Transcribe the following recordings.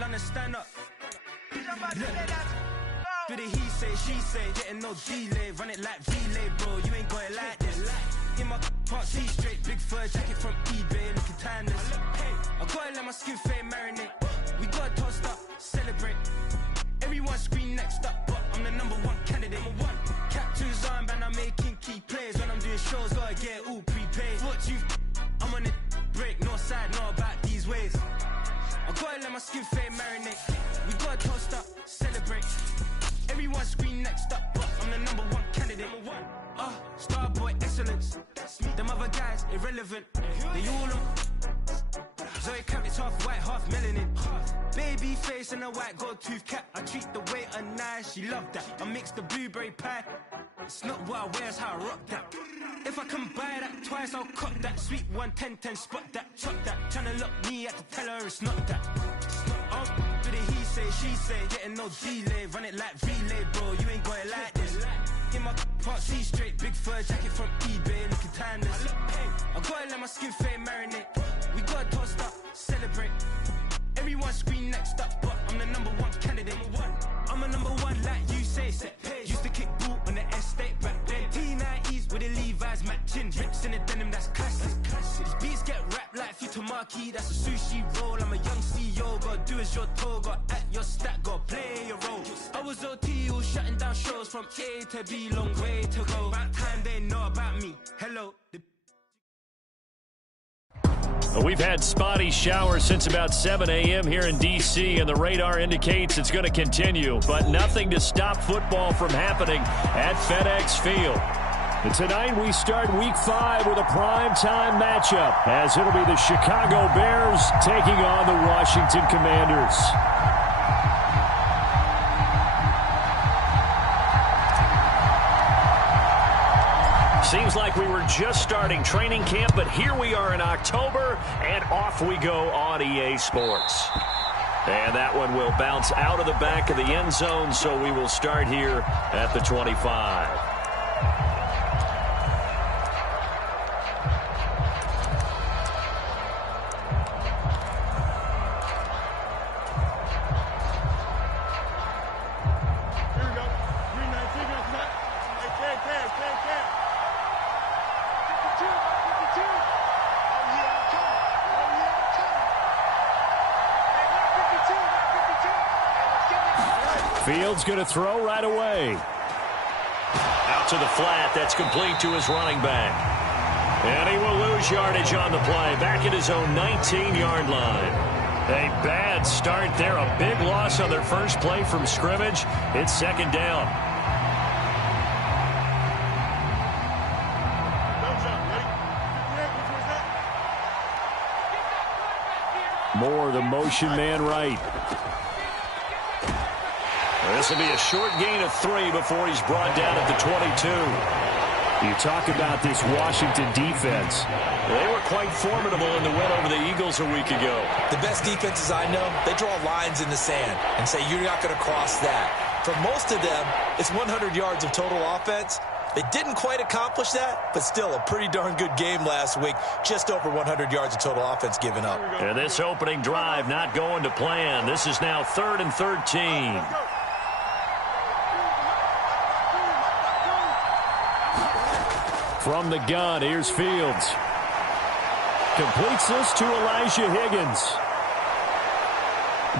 London, stand up. Do the he say, she say, getting no delay. Run it like relay, bro, you ain't got it like this. In my can't see straight, big fur jacket from eBay, looking timeless. I gotta let my skin fade marinate. We gotta toast up, celebrate. Everyone scream next up, but I'm the #1 candidate. Captain's armband, I'm making key plays. When I'm doing shows, gotta get all prepaid. What you, I'm on it, break, no side, know about these ways. I gotta let my skin fade marinate. We gotta toast up, celebrate. Everyone scream next up, but I'm the #1 candidate. Starboy excellence. Them other guys irrelevant. They all on. Zoe Cap, it's half white, half melanin. Baby face and a white gold tooth cap. I treat the waiter nice, she love that. I mix the blueberry pie. It's not what I wear, it's how I rock that. If I can buy that twice, I'll cut that. Sweet 110, spot that, chop that. Tryna lock me, I have to tell her it's not that. Do the he say, she say, getting no delay. Run it like relay, bro, you ain't got it like this. In my can't see straight, big fur jacket from eBay, looking timeless. I gotta let my skin fade marinate. We gotta toast up, celebrate. Everyone scream next up, but I'm the #1 candidate. I'm a #1 like you say, set page. Used to kick boot on the estate back then. T90s with the Levi's matching. Rips in the denim, that's classic. These beats get wrapped like Futamaki, that's a sushi roll. I'm a young CEO, gotta do as you're told. Gotta act your stat, gotta play your role. I was OT, all shutting down shows from A to B, long way to go. About time they know about me. Hello. We've had spotty showers since about 7 a.m. here in D.C., and the radar indicates it's going to continue, but nothing to stop football from happening at FedEx Field. And tonight we start Week 5 with a primetime matchup, as it'll be the Chicago Bears taking on the Washington Commanders. Seems like we were just starting training camp, but here we are in October, and off we go on EA Sports. And that one will bounce out of the back of the end zone, so we will start here at the 25. Fields going to throw right away. Out to the flat. That's complete to his running back. And he will lose yardage on the play. Back at his own 19-yard line. A bad start there. A big loss on their first play from scrimmage. It's second down. Moore, the motion man right. This will be a short gain of 3 before he's brought down at the 22. You talk about this Washington defense. They were quite formidable in the win over the Eagles a week ago. The best defenses I know, they draw lines in the sand and say you're not going to cross that. For most of them, it's 100 yards of total offense. They didn't quite accomplish that, but still a pretty darn good game last week. Just over 100 yards of total offense given up. And this opening drive not going to plan. This is now 3rd and 13. From the gun, here's Fields. Completes this to Elijah Higgins.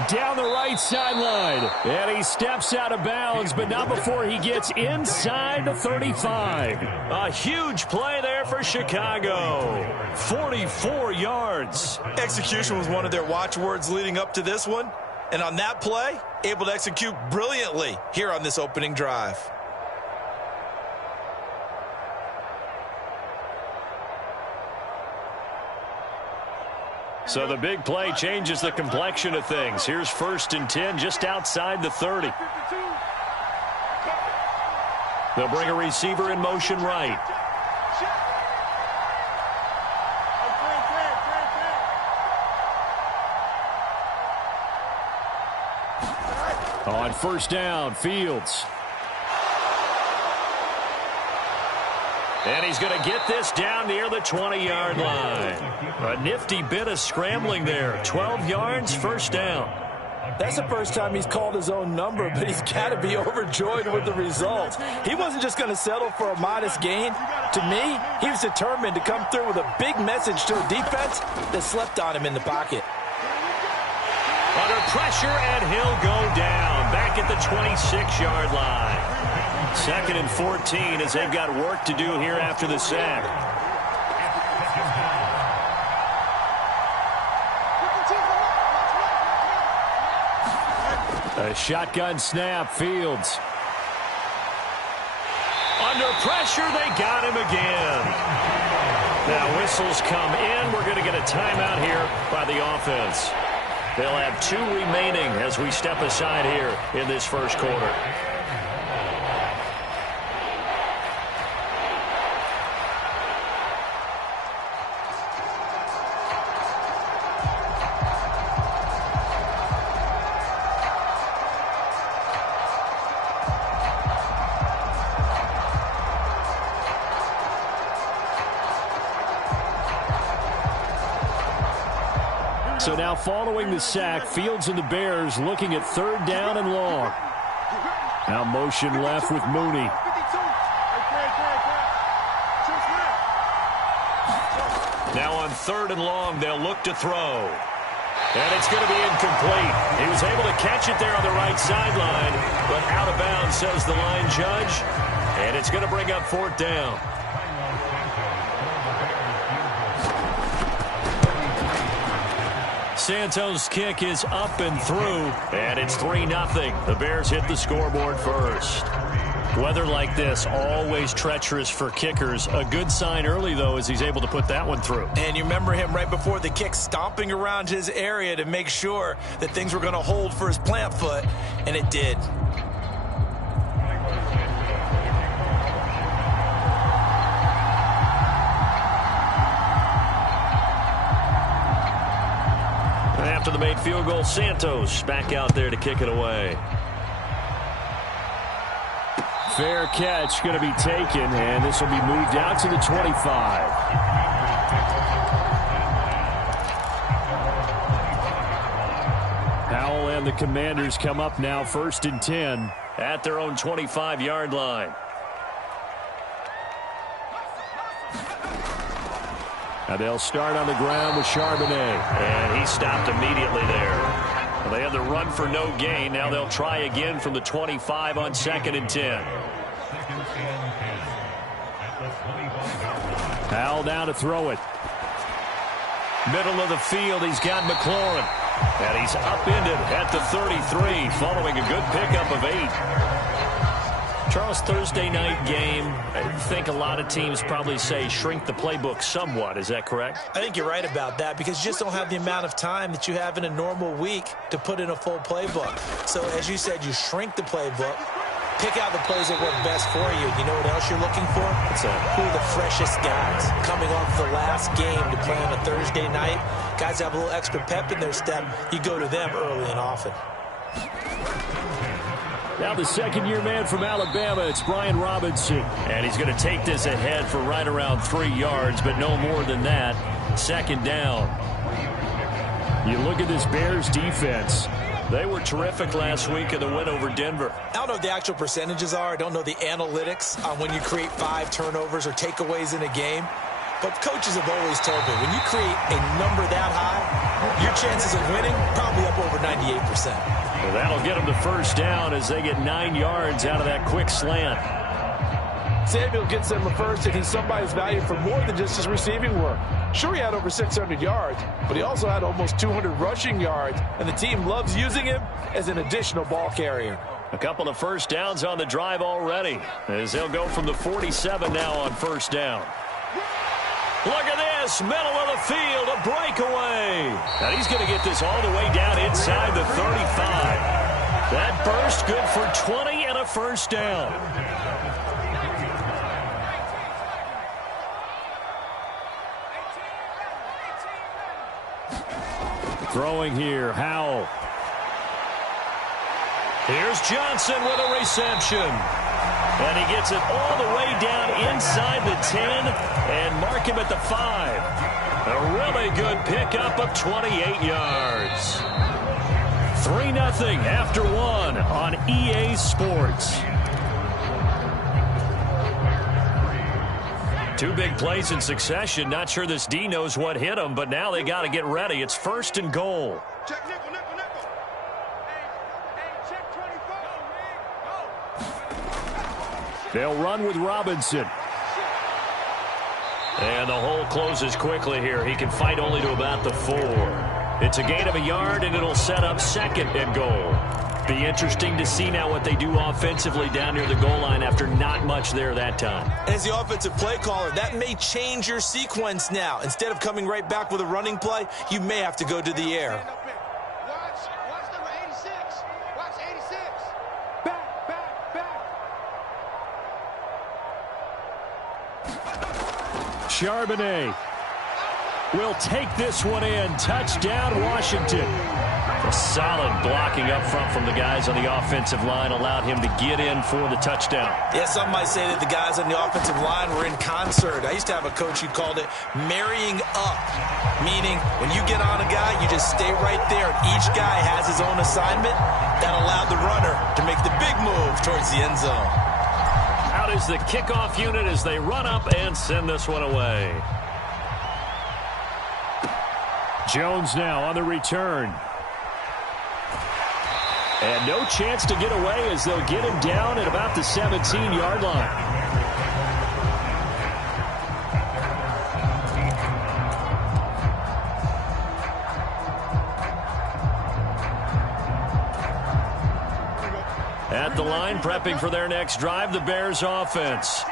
Down the right sideline. And he steps out of bounds, but not before he gets inside the 35. A huge play there for Chicago. 44 yards. Execution was one of their watchwords leading up to this one. And on that play, able to execute brilliantly here on this opening drive. So the big play changes the complexion of things. Here's 1st and 10 just outside the 30. They'll bring a receiver in motion right. On 1st down, Fields. And he's going to get this down near the 20-yard line. A nifty bit of scrambling there. 12 yards, 1st down. That's the first time he's called his own number, but he's got to be overjoyed with the results. He wasn't just going to settle for a modest gain. To me, he was determined to come through with a big message to a defense that slept on him in the pocket. Under pressure, and he'll go down back at the 26-yard line. 2nd and 14 as they've got work to do here after the sack. A shotgun snap, Fields. Under pressure, they got him again. Now whistles come in. We're going to get a timeout here by the offense. They'll have 2 remaining as we step aside here in this first quarter. So now following the sack, Fields and the Bears looking at 3rd down and long. Now motion left with Mooney. Now on 3rd and long, they'll look to throw. And it's going to be incomplete. He was able to catch it there on the right sideline, but out of bounds, says the line judge. And it's going to bring up 4th down. Santos' kick is up and through, and it's 3-0. The Bears hit the scoreboard first. Weather like this, always treacherous for kickers. A good sign early, though, as he's able to put that one through. And you remember him right before the kick stomping around his area to make sure that things were going to hold for his plant foot, and it did. After the made field goal, Santos back out there to kick it away. Fair catch going to be taken, and this will be moved out to the 25. Howell and the Commanders come up now 1st and 10 at their own 25-yard line. Now they'll start on the ground with Charbonnet. And he stopped immediately there. Well, they had the run for no gain. Now they'll try again from the 25 on 2nd and 10. Howell down to throw it. Middle of the field, he's got McLaurin. And he's upended at the 33 following a good pickup of 8. Charles, Thursday night game, I think a lot of teams probably say shrink the playbook somewhat. Is that correct? I think you're right about that because you just don't have the amount of time that you have in a normal week to put in a full playbook. So, as you said, you shrink the playbook, pick out the plays that work best for you. You know what else you're looking for? Who are the freshest guys coming off the last game to play on a Thursday night? Guys have a little extra pep in their step. You go to them early and often. Now the 2nd-year man from Alabama, it's Brian Robinson. And he's going to take this ahead for right around 3 yards, but no more than that. 2nd down. You look at this Bears defense. They were terrific last week in the win over Denver. I don't know what the actual percentages are. I don't know the analytics on when you create 5 turnovers or takeaways in a game. But coaches have always told me, when you create a number that high, your chances of winning probably up over 98%. Well, that'll get them to 1st down as they get 9 yards out of that quick slant. Samuel gets them a first, and he's somebody's valued for more than just his receiving work. Sure, he had over 600 yards, but he also had almost 200 rushing yards, and the team loves using him as an additional ball carrier. A couple of 1st downs on the drive already, as they'll go from the 47 now on 1st down. Look at this, middle of the field, a breakaway. And he's going to get this all the way down inside the 35. That burst good for 20 and a 1st down. Throwing here, Howell. Here's Johnson with a reception. And he gets it all the way down inside the 10 and mark him at the 5. A really good pickup of 28 yards. 3-0 after one on EA Sports. Two big plays in succession. Not sure this D knows what hit him, but now they got to get ready. It's 1st and goal. Check nickel, nickel, nickel. Hey, check 24. They'll run with Robinson. And the hole closes quickly here. He can fight only to about the 4. It's a gain of a yard, and it'll set up 2nd and goal. Be interesting to see now what they do offensively down near the goal line after not much there that time. As the offensive play caller, that may change your sequence now. Instead of coming right back with a running play, you may have to go to the air. Watch number 86. Watch 86. Back, back, back. Charbonnet will take this one in. Touchdown, Washington. A solid blocking up front from the guys on the offensive line allowed him to get in for the touchdown. Yeah, some might say that the guys on the offensive line were in concert. I used to have a coach who called it marrying up, meaning when you get on a guy, you just stay right there. Each guy has his own assignment. That allowed the runner to make the big move towards the end zone. Out is the kickoff unit as they run up and send this one away. Jones now on the return. And no chance to get away as they'll get him down at about the 17-yard line. At the line, prepping for their next drive, the Bears offense.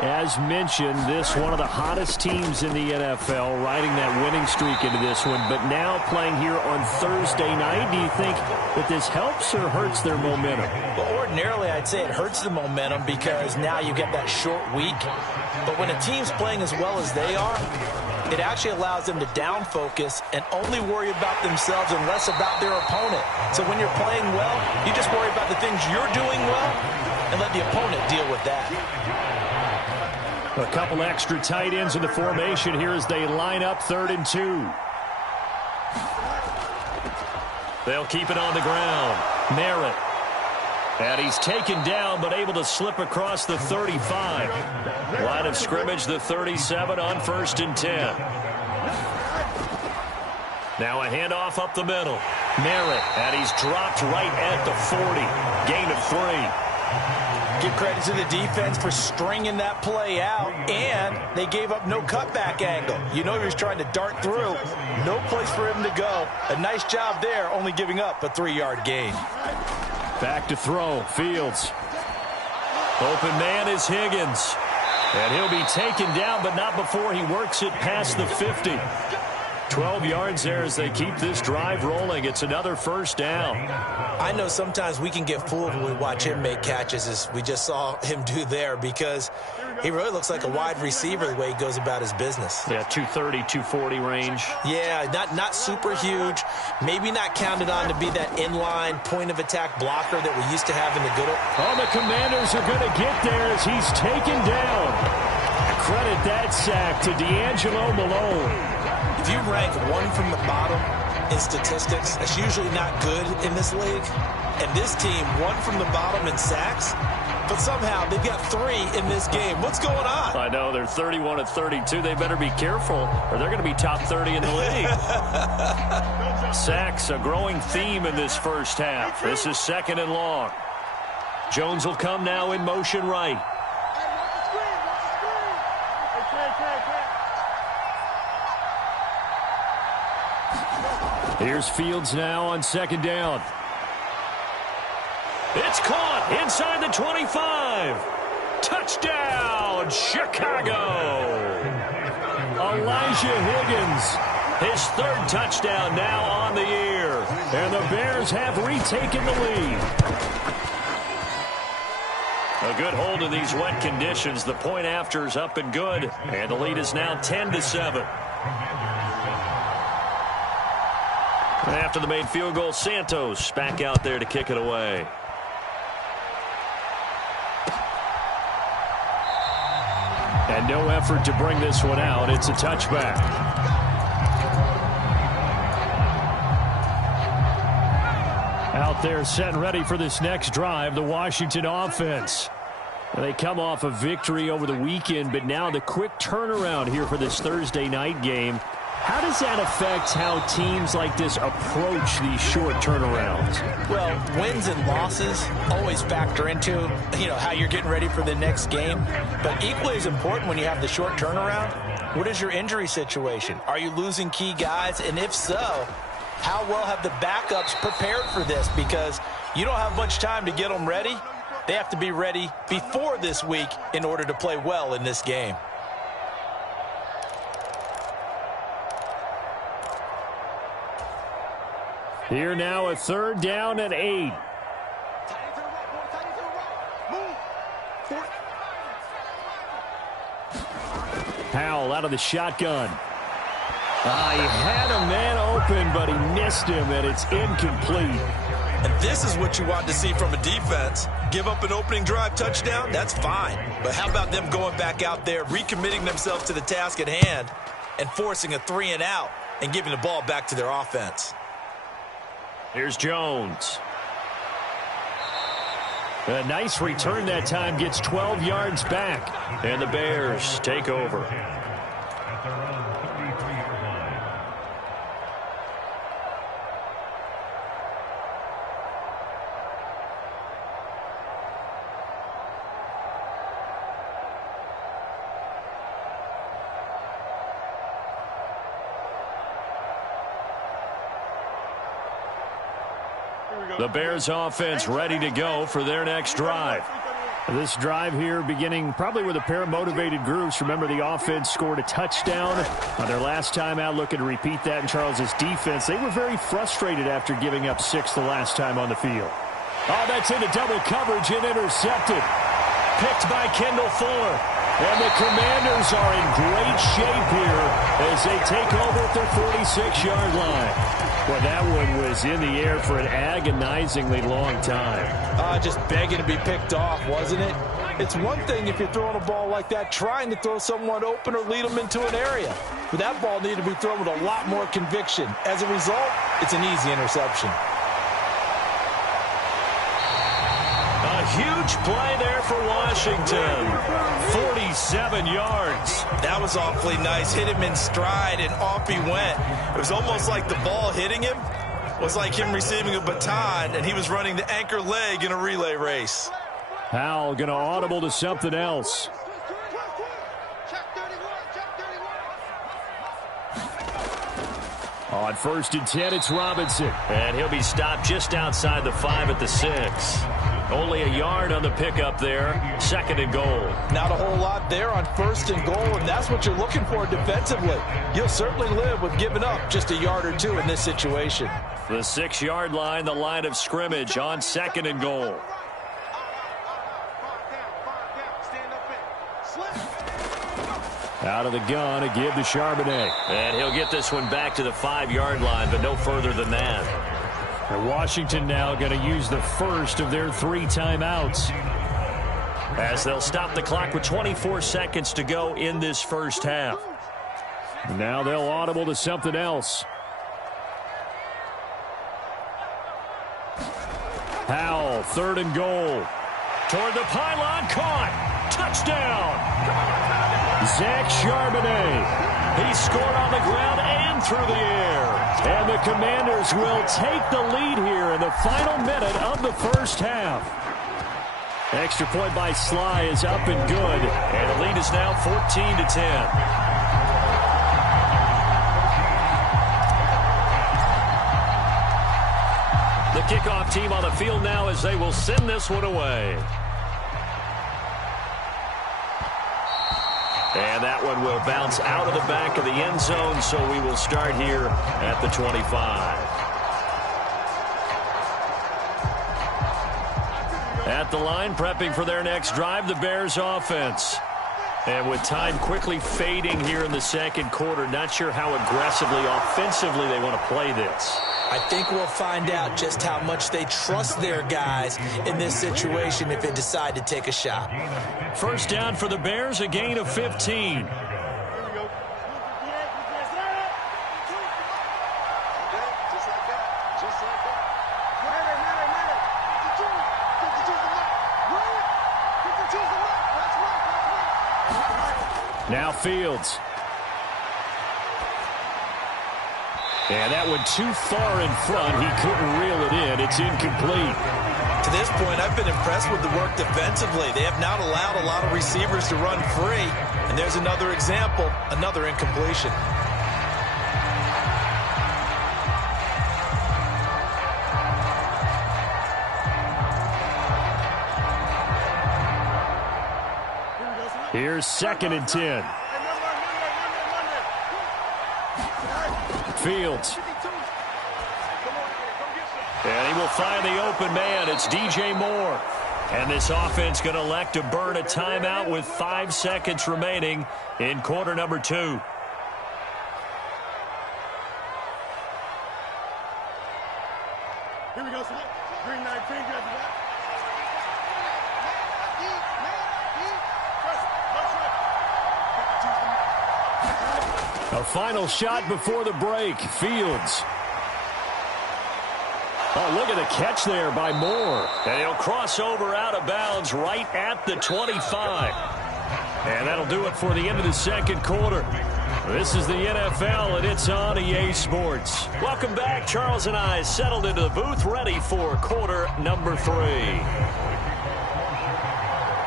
As mentioned, this one of the hottest teams in the NFL, riding that winning streak into this one, but now playing here on Thursday night. Do you think that this helps or hurts their momentum? Well, ordinarily, I'd say it hurts the momentum because now you get that short week. But when a team's playing as well as they are, it actually allows them to down focus and only worry about themselves and less about their opponent. So when you're playing well, you just worry about the things you're doing well and let the opponent deal with that. A couple extra tight ends in the formation here as they line up 3rd and 2. They'll keep it on the ground. Merritt. And he's taken down but able to slip across the 35. Line of scrimmage, the 37 on 1st and 10. Now a handoff up the middle. Merritt, and he's dropped right at the 40. Gain of 3. Give credit to the defense for stringing that play out, and they gave up no cutback angle. You know he was trying to dart through. No place for him to go. A nice job there, only giving up a 3-yard gain. Back to throw, Fields. Open man is Higgins. And he'll be taken down, but not before he works it past the 50. 12 yards there as they keep this drive rolling. It's another 1st down. I know sometimes we can get fooled when we watch him make catches, as we just saw him do there, because he really looks like a wide receiver the way he goes about his business. Yeah, 230, 240 range. Yeah, not super huge. Maybe not counted on to be that inline point-of-attack blocker that we used to have in the good old... Oh, the Commanders are going to get there as he's taken down. Credit that sack to D'Angelo Malone. If you rank one from the bottom in statistics, that's usually not good in this league. And this team, one from the bottom in sacks, but somehow they've got 3 in this game. What's going on? I know, they're 31 of 32. They better be careful, or they're going to be top 30 in the league. Sacks, a growing theme in this first half. This is 2nd and long. Jones will come now in motion right. Here's Fields now on 2nd down. It's caught inside the 25. Touchdown, Chicago. Elijah Higgins, his 3rd touchdown now on the year. And the Bears have retaken the lead. A good hold in these wet conditions. The point after is up and good. And the lead is now 10-7. After the made field goal, Santos back out there to kick it away. And no effort to bring this one out. It's a touchback. They're set and ready for this next drive, the Washington offense. They come off a victory over the weekend, but now the quick turnaround here for this Thursday night game. How does that affect how teams like this approach these short turnarounds? Well, wins and losses always factor into, how you're getting ready for the next game. But equally as important when you have the short turnaround, what is your injury situation? Are you losing key guys? And if so, how well have the backups prepared for this? Because you don't have much time to get them ready. They have to be ready before this week in order to play well in this game. Here now, a 3rd down and 8. Howell out of the shotgun. He had a man open, but he missed him, and it's incomplete. And this is what you want to see from a defense. Give up an opening drive touchdown, that's fine. But how about them going back out there, recommitting themselves to the task at hand, and forcing a 3-and-out and giving the ball back to their offense? Here's Jones. A nice return that time, gets 12 yards back. And the Bears take over. The Bears offense ready to go for their next drive. This drive here beginning probably with a pair of motivated groups. Remember, the offense scored a touchdown on their last time out, looking to repeat that in Charles's defense. They were very frustrated after giving up 6 the last time on the field. Oh, that's into double coverage and intercepted. Picked by Kendall Fuller. And the Commanders are in great shape here as they take over at their 46-yard line. Well, that one was in the air for an agonizingly long time. Just begging to be picked off, wasn't it? It's one thing if you're throwing a ball like that, trying to throw someone open or lead them into an area. But that ball needed to be thrown with a lot more conviction. As a result, it's an easy interception. A huge play there for Washington. 47 yards. That was awfully nice. Hit him in stride, and off he went. It was almost like the ball hitting him was like him receiving a baton, and he was running the anchor leg in a relay race. Howell going to audible to something else. On 1st and 10, it's Robinson. And he'll be stopped just outside the 5 at the 6. Only a yard on the pickup there. 2nd and goal. Not a whole lot there on 1st and goal, and that's what you're looking for defensively. You'll certainly live with giving up just a yard or 2 in this situation. The 6-yard line, the line of scrimmage on 2nd and goal. Out of the gun, a give to Charbonnet. And he'll get this one back to the 5-yard line, but no further than that. And Washington now going to use the first of their 3 timeouts, as they'll stop the clock with 24 seconds to go in this first half. Now they'll audible to something else. Howell, 3rd and goal. Toward the pylon, caught. Touchdown. Zach Charbonnet. He scored on the ground and through the air. And the Commanders will take the lead here in the final minute of the first half. Extra point by Sly is up and good. And the lead is now 14-10. The kickoff team on the field now as they will send this one away. And that one will bounce out of the back of the end zone, so we will start here at the 25. At the line, prepping for their next drive, the Bears offense. And with time quickly fading here in the second quarter, not sure how aggressively, offensively they want to play this. I think we'll find out just how much they trust their guys in this situation if they decide to take a shot. First down for the Bears, a gain of 15. Now Fields. And that one too far in front. He couldn't reel it in. It's incomplete. To this point, I've been impressed with the work defensively. They have not allowed a lot of receivers to run free. And there's another example, another incompletion. Here's 2nd and 10. Fields. And he will find the open man. It's DJ Moore. And this offense going to elect to burn a timeout with 5 seconds remaining in quarter number 2. Here we go, so green 19, grab the back. A final shot before the break. Fields. Oh, look at the catch there by Moore. And he'll cross over out of bounds right at the 25. And that'll do it for the end of the second quarter. This is the NFL, and it's on EA Sports. Welcome back. Charles and I settled into the booth, ready for quarter number 3.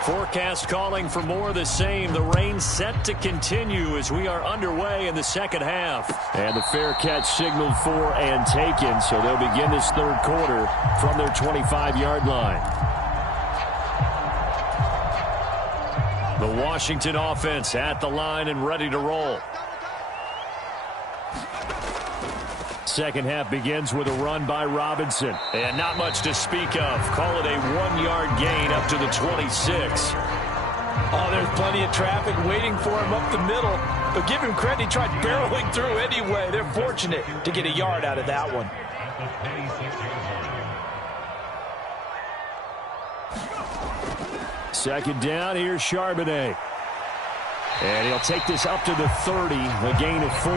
Forecast calling for more of the same. The rain set to continue as we are underway in the second half. And the fair catch signaled for and taken, so they'll begin this third quarter from their 25-yard line. The Washington offense at the line and ready to roll. Second half begins with a run by Robinson. And not much to speak of. Call it a 1-yard gain up to the 26. Oh, there's plenty of traffic waiting for him up the middle. But give him credit, he tried barreling through anyway. They're fortunate to get a yard out of that one. Second down, here's Charbonnet. And he'll take this up to the 30, a gain of 4.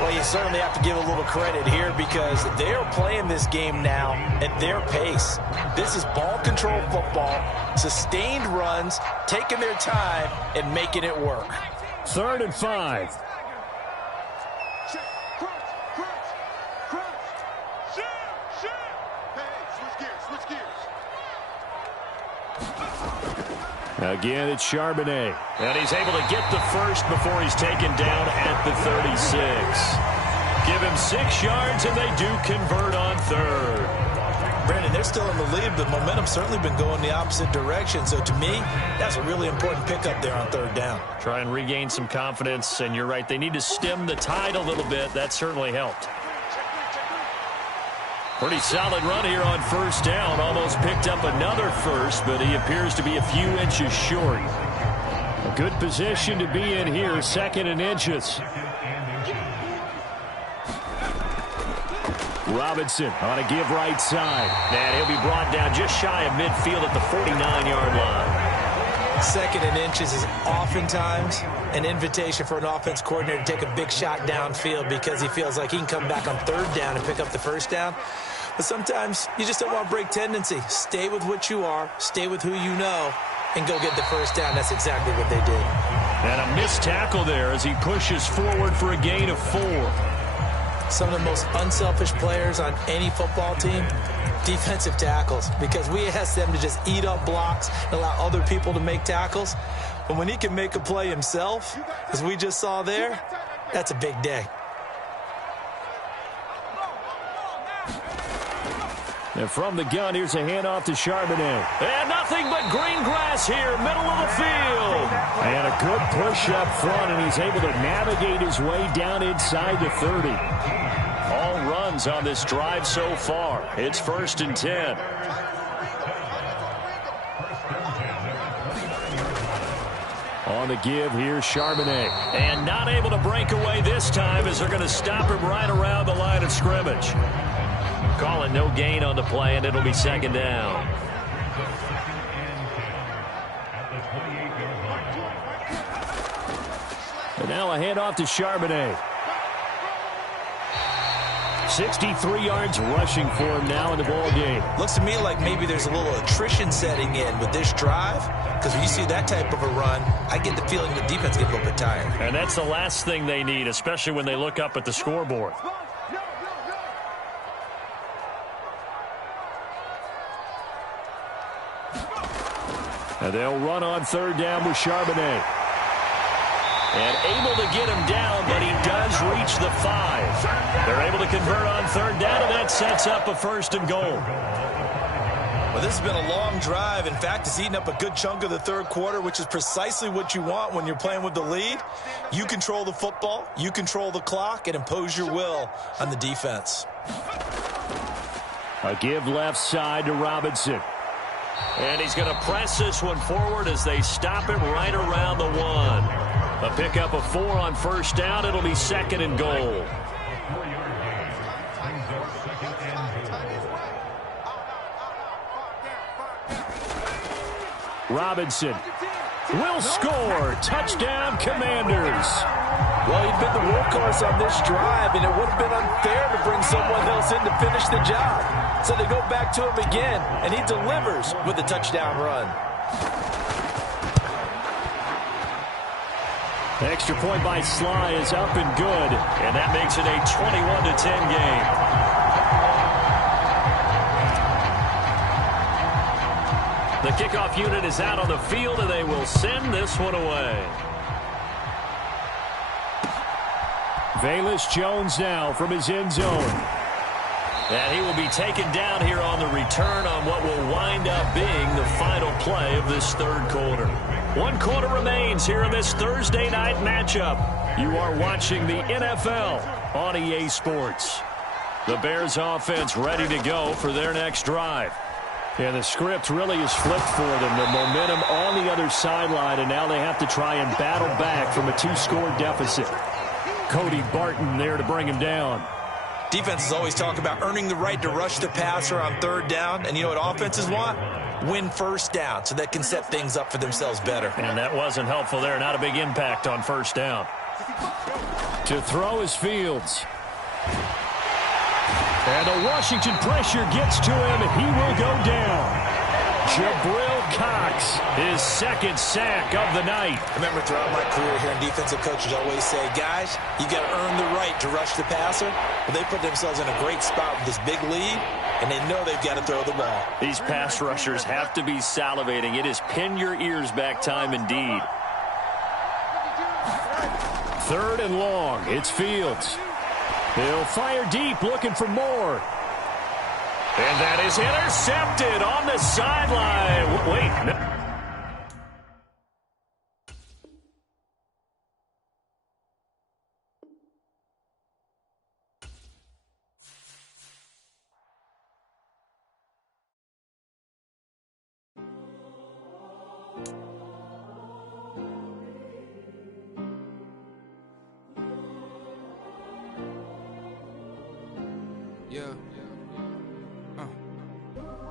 Well, you certainly have to give a little credit here because they are playing this game now at their pace. This is ball control football, sustained runs, taking their time, and making it work. 3rd and 5. Again, it's Charbonnet. And he's able to get the first before he's taken down at the 36. Give him 6 yards, and they do convert on 3rd. Brandon, they're still in the lead, but momentum's certainly been going the opposite direction. So to me, that's a really important pickup there on 3rd down. Try and regain some confidence, and you're right. They need to stem the tide a little bit. That certainly helped. Pretty solid run here on 1st down. Almost picked up another first, but he appears to be a few inches short. A good position to be in here, 2nd and inches. Robinson on a give right side. And he'll be brought down just shy of midfield at the 49-yard line. 2nd and inches is oftentimes an invitation for an offense coordinator to take a big shot downfield because he feels like he can come back on 3rd down and pick up the 1st down. But sometimes you just don't want to break tendency. Stay with what you are, stay with who you know, and go get the 1st down. That's exactly what they did. And a missed tackle there as he pushes forward for a gain of 4. Some of the most unselfish players on any football team, defensive tackles, because we ask them to just eat up blocks and allow other people to make tackles. But when he can make a play himself, as we just saw there, that's a big day. And from the gun, here's a handoff to Charbonnet. And nothing but green grass here, middle of the field. And a good push up front, and he's able to navigate his way down inside the 30. All runs on this drive so far. It's 1st and 10. On the give, here's Charbonnet. And not able to break away this time as they're going to stop him right around the line of scrimmage. Calling no gain on the play, and it'll be 2nd down. And now a handoff to Charbonnet. 63 yards rushing for him now in the ball game. Looks to me like maybe there's a little attrition setting in with this drive, because when you see that type of a run, I get the feeling the defense gets a little bit tired. And that's the last thing they need, especially when they look up at the scoreboard. And they'll run on third down with Charbonnet. And able to get him down, but he does reach the 5. They're able to convert on third down, and that sets up a 1st and goal. Well, this has been a long drive. In fact, it's eaten up a good chunk of the third quarter, which is precisely what you want when you're playing with the lead. You control the football, you control the clock, and impose your will on the defense. A give left side to Robinson. And he's going to press this one forward as they stop him right around the 1. A pickup of 4 on first down. It'll be 2nd and goal. Robinson will score. Touchdown, Commanders. Well, he'd been the workhorse on this drive, and it would have been unfair to bring someone else in to finish the job. So they go back to him again, and he delivers with a touchdown run. Extra point by Sly is up and good, and that makes it a 21-10 game. The kickoff unit is out on the field, and they will send this one away. Velus Jones now from his end zone. And he will be taken down here on the return on what will wind up being the final play of this third quarter. 1 quarter remains here in this Thursday night matchup. You are watching the NFL on EA Sports. The Bears offense ready to go for their next drive. Yeah, the script really is flipped for them. The momentum on the other sideline, and now they have to try and battle back from a 2-score deficit. Cody Barton there to bring him down. Defenses always talk about earning the right to rush the passer on third down, and you know what offenses want? Win first down so they can set things up for themselves better. And that wasn't helpful there. Not a big impact on first down. To throw is Fields. And the Washington pressure gets to him, and he will go down. Jabril Cox, his 2nd sack of the night. I remember throughout my career here in defensive coaches always say, guys, you got to earn the right to rush the passer. But they put themselves in a great spot with this big lead, and they know they've got to throw the ball. These pass rushers have to be salivating. It is pin your ears back time indeed. 3rd and long. It's Fields. He'll fire deep, looking for more. And that is intercepted on the sideline. Wait, no.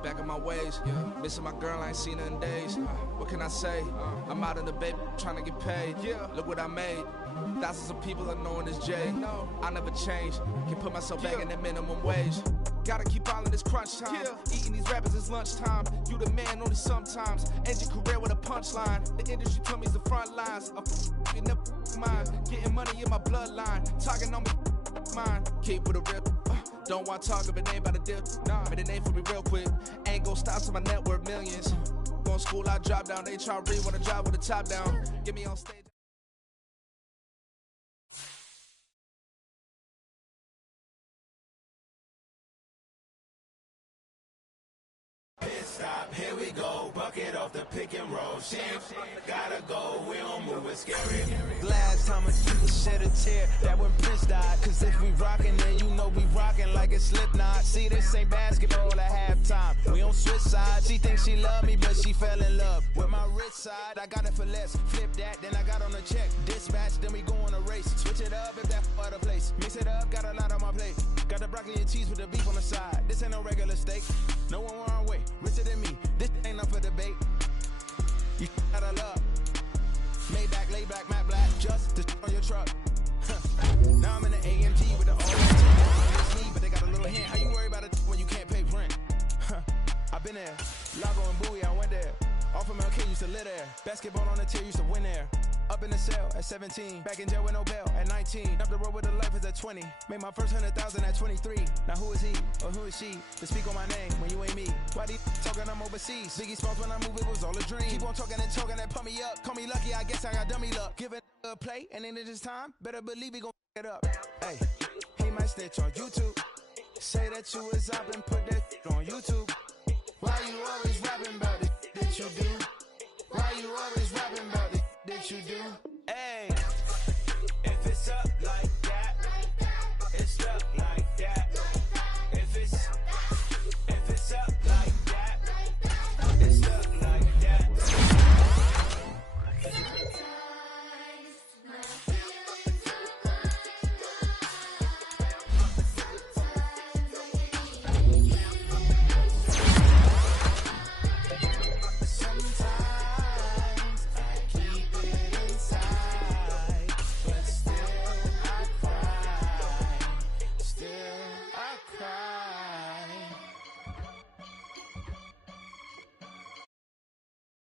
Back in my ways, missing my girl, I ain't seen her in days. What can I say? I'm out in the baby, trying to get paid. Look what I made. Thousands of people are knowing this Jay. I never change. Can put myself back in that minimum wage. Gotta keep all in this crunch time. Eating these rappers is lunchtime. You the man only sometimes. End your career with a punchline. The industry told me it's the front lines. You never mine. Getting money in my bloodline. Talking on me, mine. Keep with a rip. Don't want to talk if it ain't about a dip. Made a name for me real quick. Ain't gon' stop till my net worth millions. Going to school, I drop down. They try to read when I drive with the top down. Get me on stage. Stop, here we go, bucket off the pick and roll. Shit, gotta go, we don't move, it's scary. Last time a you shed a tear, that when Prince died. Cause if we rockin', then you know we rockin' like it's Slipknot. See, this ain't basketball at halftime. We on switch sides. She thinks she love me, but she fell in love with my rich side. I got it for less. Flip that, then I got on a check. Dispatch, then we go on a race. Switch it up if that other place. Mix it up, got a lot on my plate. Got the broccoli and cheese with the beef on the side. This ain't no regular steak. No one wrong way. Richer than me. This ain't up for debate. You got a love. Maybach, lay back, matte black. Just to on your truck. Now I'm in the AMG with the orange. But they got Lago and Bowie, I went there. Off from LK, used to live there. Basketball on the tier, used to win there. Up in the cell at 17. Back in jail with no bail at 19. Up the road with the life is at 20. Made my first 100,000 at 23. Now who is he or who is she to speak on my name when you ain't me? Why these talking I'm overseas? Biggie Smalls when I move, it was all a dream. Keep on talking and talking and pump me up. Call me lucky, I guess I got dummy luck. Give it a play and then it's time. Better believe he gon' it up. Hey, he might snitch on YouTube. Say that you was up and put that on YouTube. Why you always rapping about it that you do? Why you always rapping about it that you do?